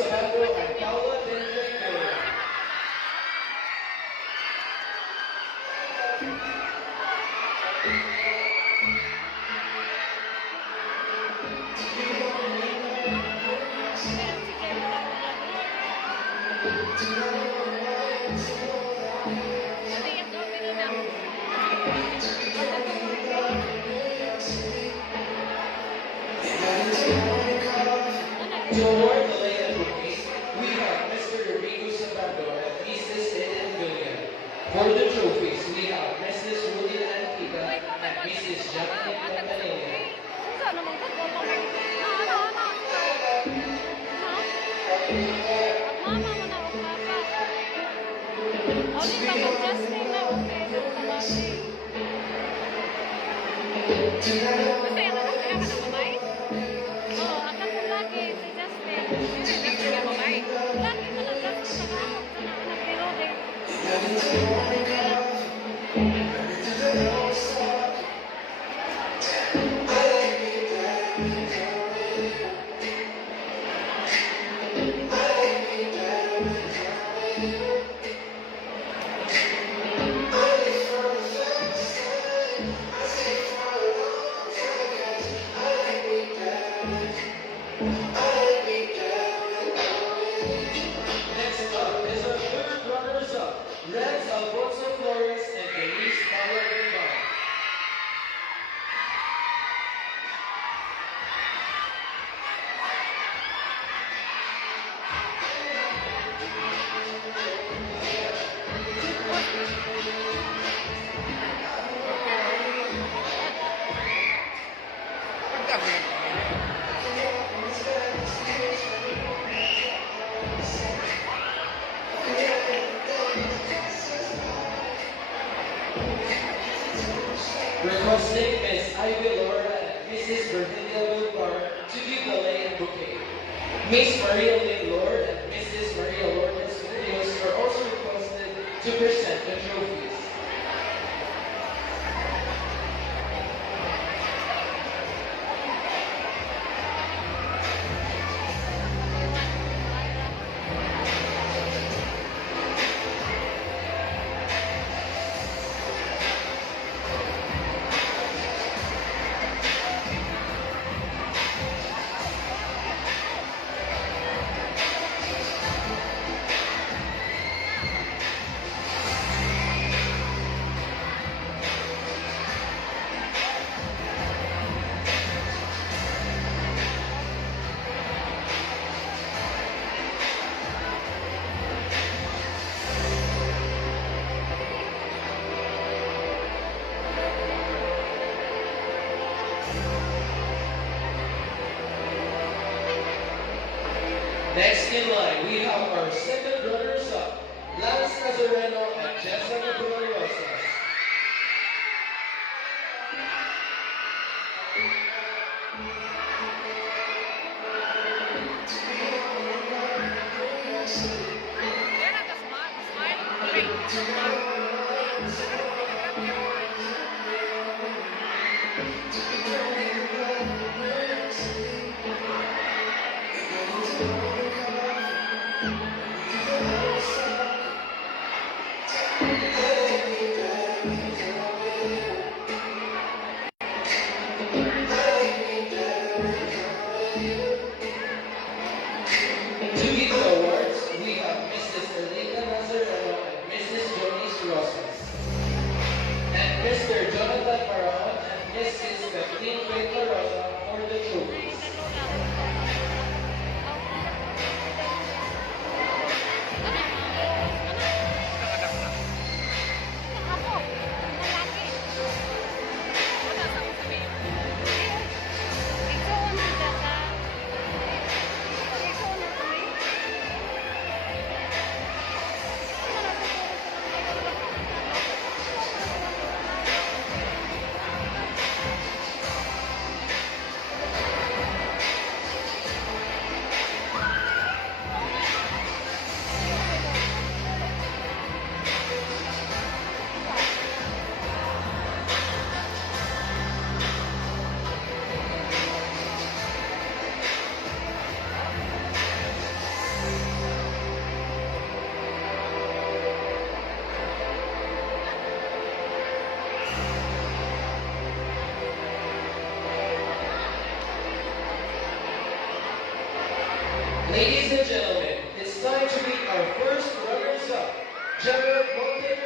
Sabando and Paula Benjamin. To award the Leia bouquet, we have Mr. Rodrigo Sabando and Mrs. Eden Villian. For the trophies, we have Mrs. Julia Antica and Mrs. Jacqueline Campanella. Next up is our third runners-up, Rex Alfonso Flores and Denise Paula Bilbao. Requesting Miss Ivy Laura and Mrs. Virginia Wilbar to give the Leia bouquet. Miss Maria Lynn Lord and Mrs. Maria Lourdes Munoz are also requested to present the trophies. Next in line, we have our second runners-up, Lance Nazareno and Jessica Rosas. To give the awards, we have Mrs. Elena Nazareno and Mrs. Jonice Rosas, and Mr. Jonathan Paraon and Mrs. Kathleen Cuenca Rosa for the trophies.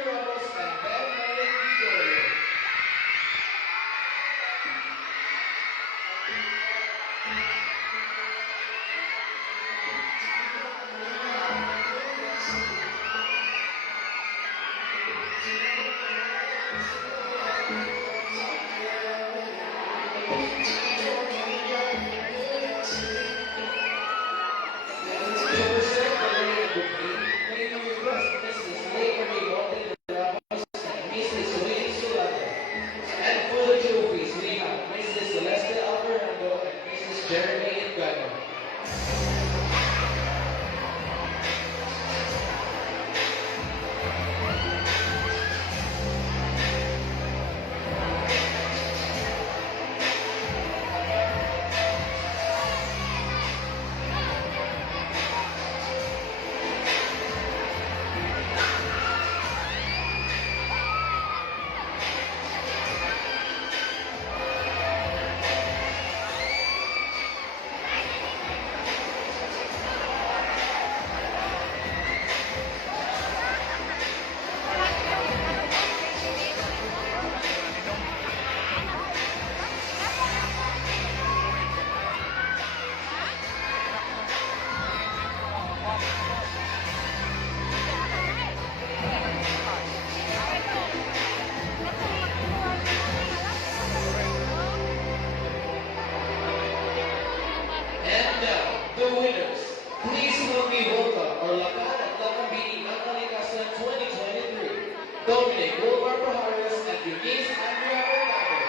Ramos and Ben Malik Gregorio. To present the lady of the day, may we request Mrs. Lady Monte Ramos and Mrs. Winnie Sulata. And for the trophies, we have Mrs. Celeste Alvarado and Mrs. Jeremy Edgano. And now, the winners. Please help me welcome our Lakan at Lakambini ng Kalikasan 2023, Dominic Wilmar Pajares and Eunice Andrea Mercado.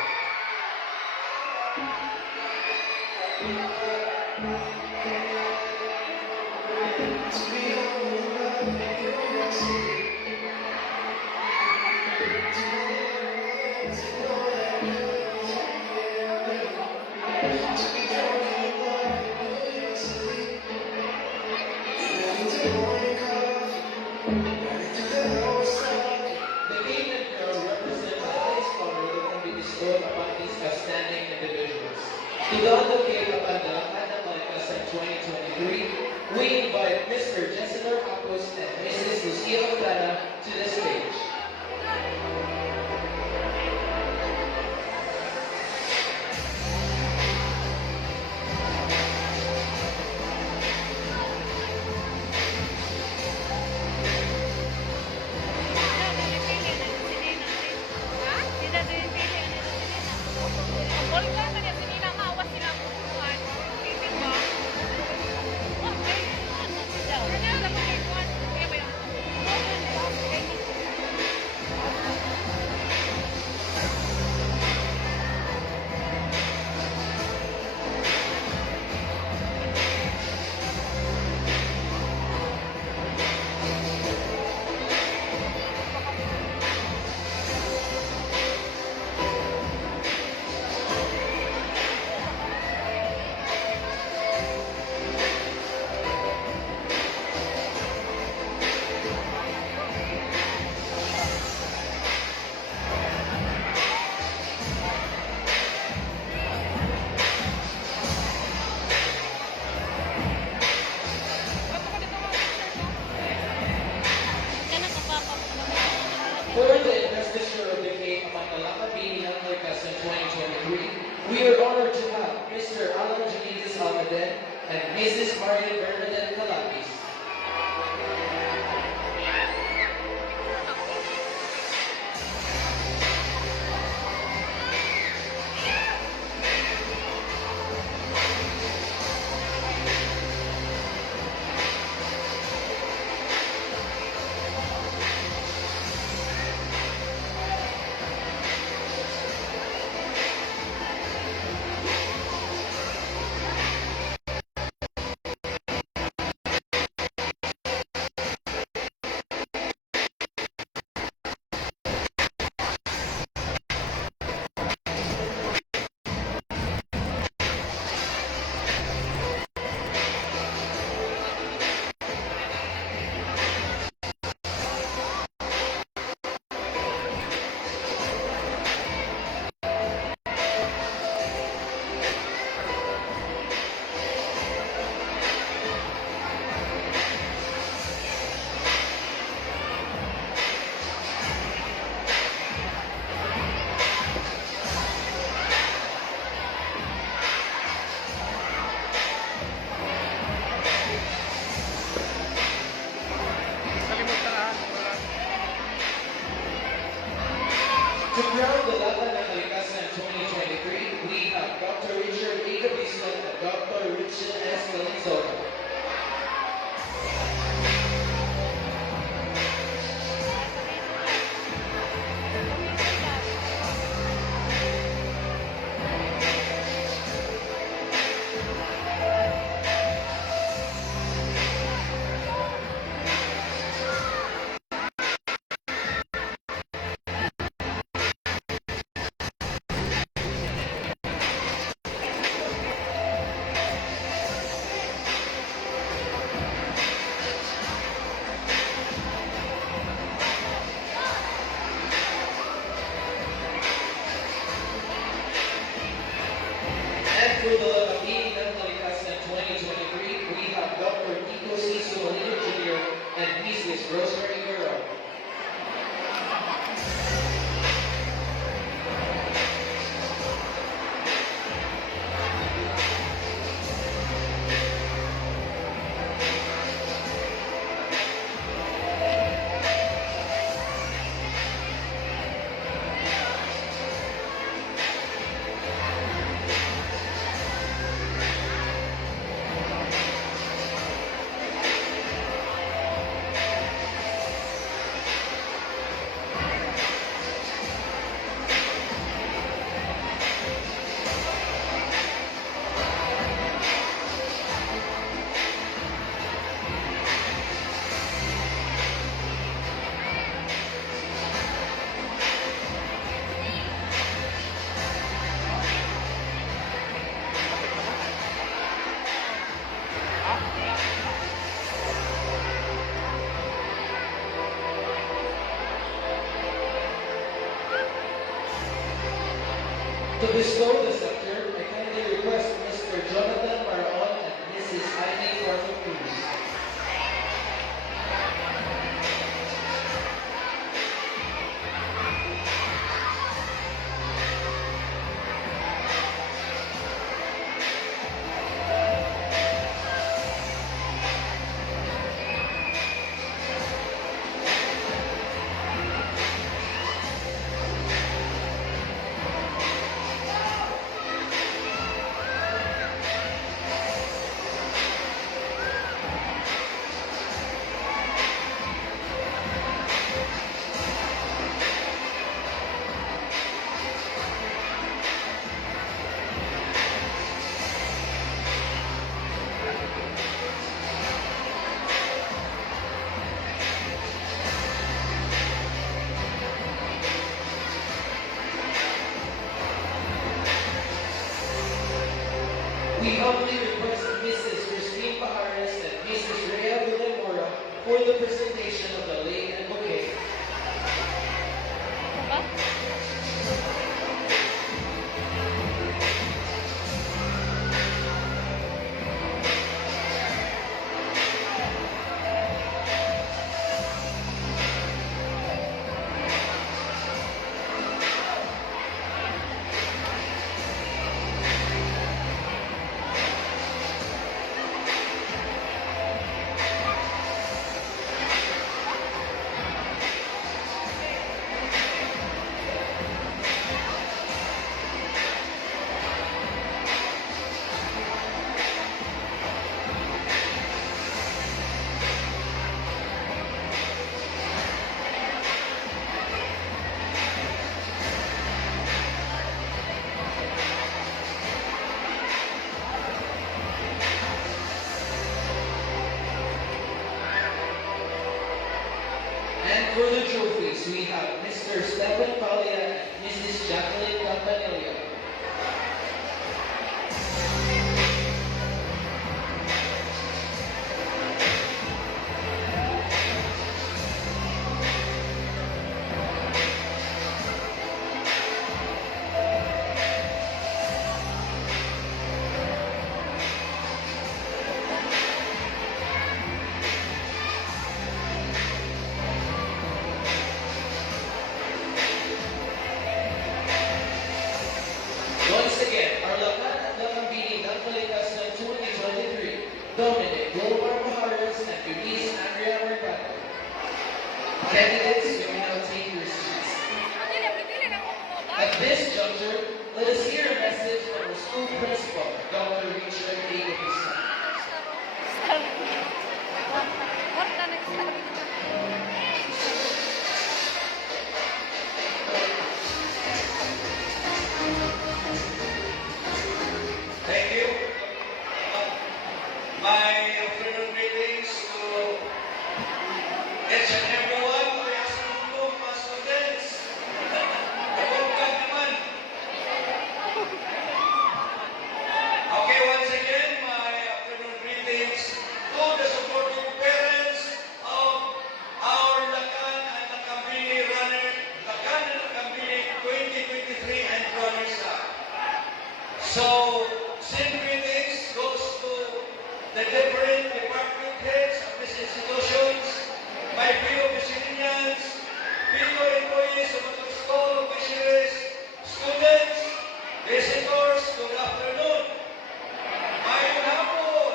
The king and girl represent the highest honor that can be bestowed upon these outstanding individuals. To the advocate of Lakan at Kalikasan 2023, we invite Mr. Jessica Capos and Mrs. Lucia Octana to the stage. For the investiture of the king among the Lakabini ng Kalikasan 2023, we are honored to have Mr. Alan Janidis Almaden and Mrs. Marian Bernadette Calapis. To crown the Laban ng Kalikasan 2023, we have Dr. Richard A. Cabiston and Dr. Richard S. Valenzuela. And for the meeting ng Kalikasan 2023, we have Dr. Nico C. Sumalino Jr. and Mrs. Rosemary Guerrero. To bestow the scepter, I kindly request Mr. Jonathan Paraon and Mrs. Jaime Cuarto Cruz. We humbly request Mrs. Christine Pajares and Mrs. Rhea Villamora for the presentation of the lei and bouquet. And for the trophies, we have Mr. Stephen Palia and Mrs. Jacqueline Campanilla. Once again, our lakan at lakambini ng Kalikasan 2023, Dominic Wilmar Pajares and Eunice Andrea Mercado. Candidates, you may now take your seats. Let us hear a message from the school principal, Dr. Richard A. Guzman. Thank you. My afternoon greetings to each and everyone. Good afternoon, mga students. Nabungkag naman. Okay, once again, my afternoon greetings to the supportive parents of our Lakan and Nakambini runner, Lakan and Nakambini 2023 and runner staff. So, same greetings goes to the different department heads of these institutions, my fellow Visitinians, fellow employees of the school, fisheries, students, visitors, good afternoon. Mayong hapon.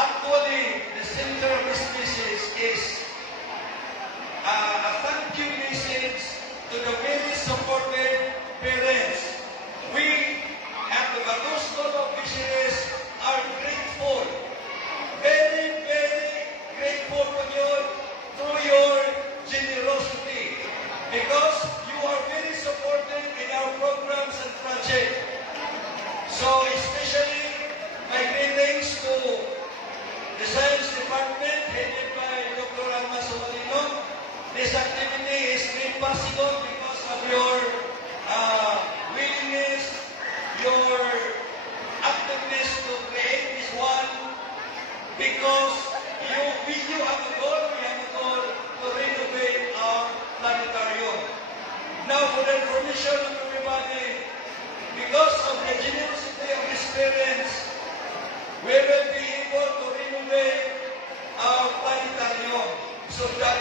Actually, the center of this message is a thank you message to the very supportive parents. We at the Batu School of Fisheries are grateful, very, very grateful for you through your generosity because you are very supportive in our programs and projects. So especially my greetings to the Science Department headed by Dr. Alma Somalino. This activity is made possible because of your willingness, your activeness to create this one, because you have a goal, we have a goal to renovate our planetarium. Now, for the information of everybody, because of the generosity of these parents, we will be able to renovate our planetarium. So that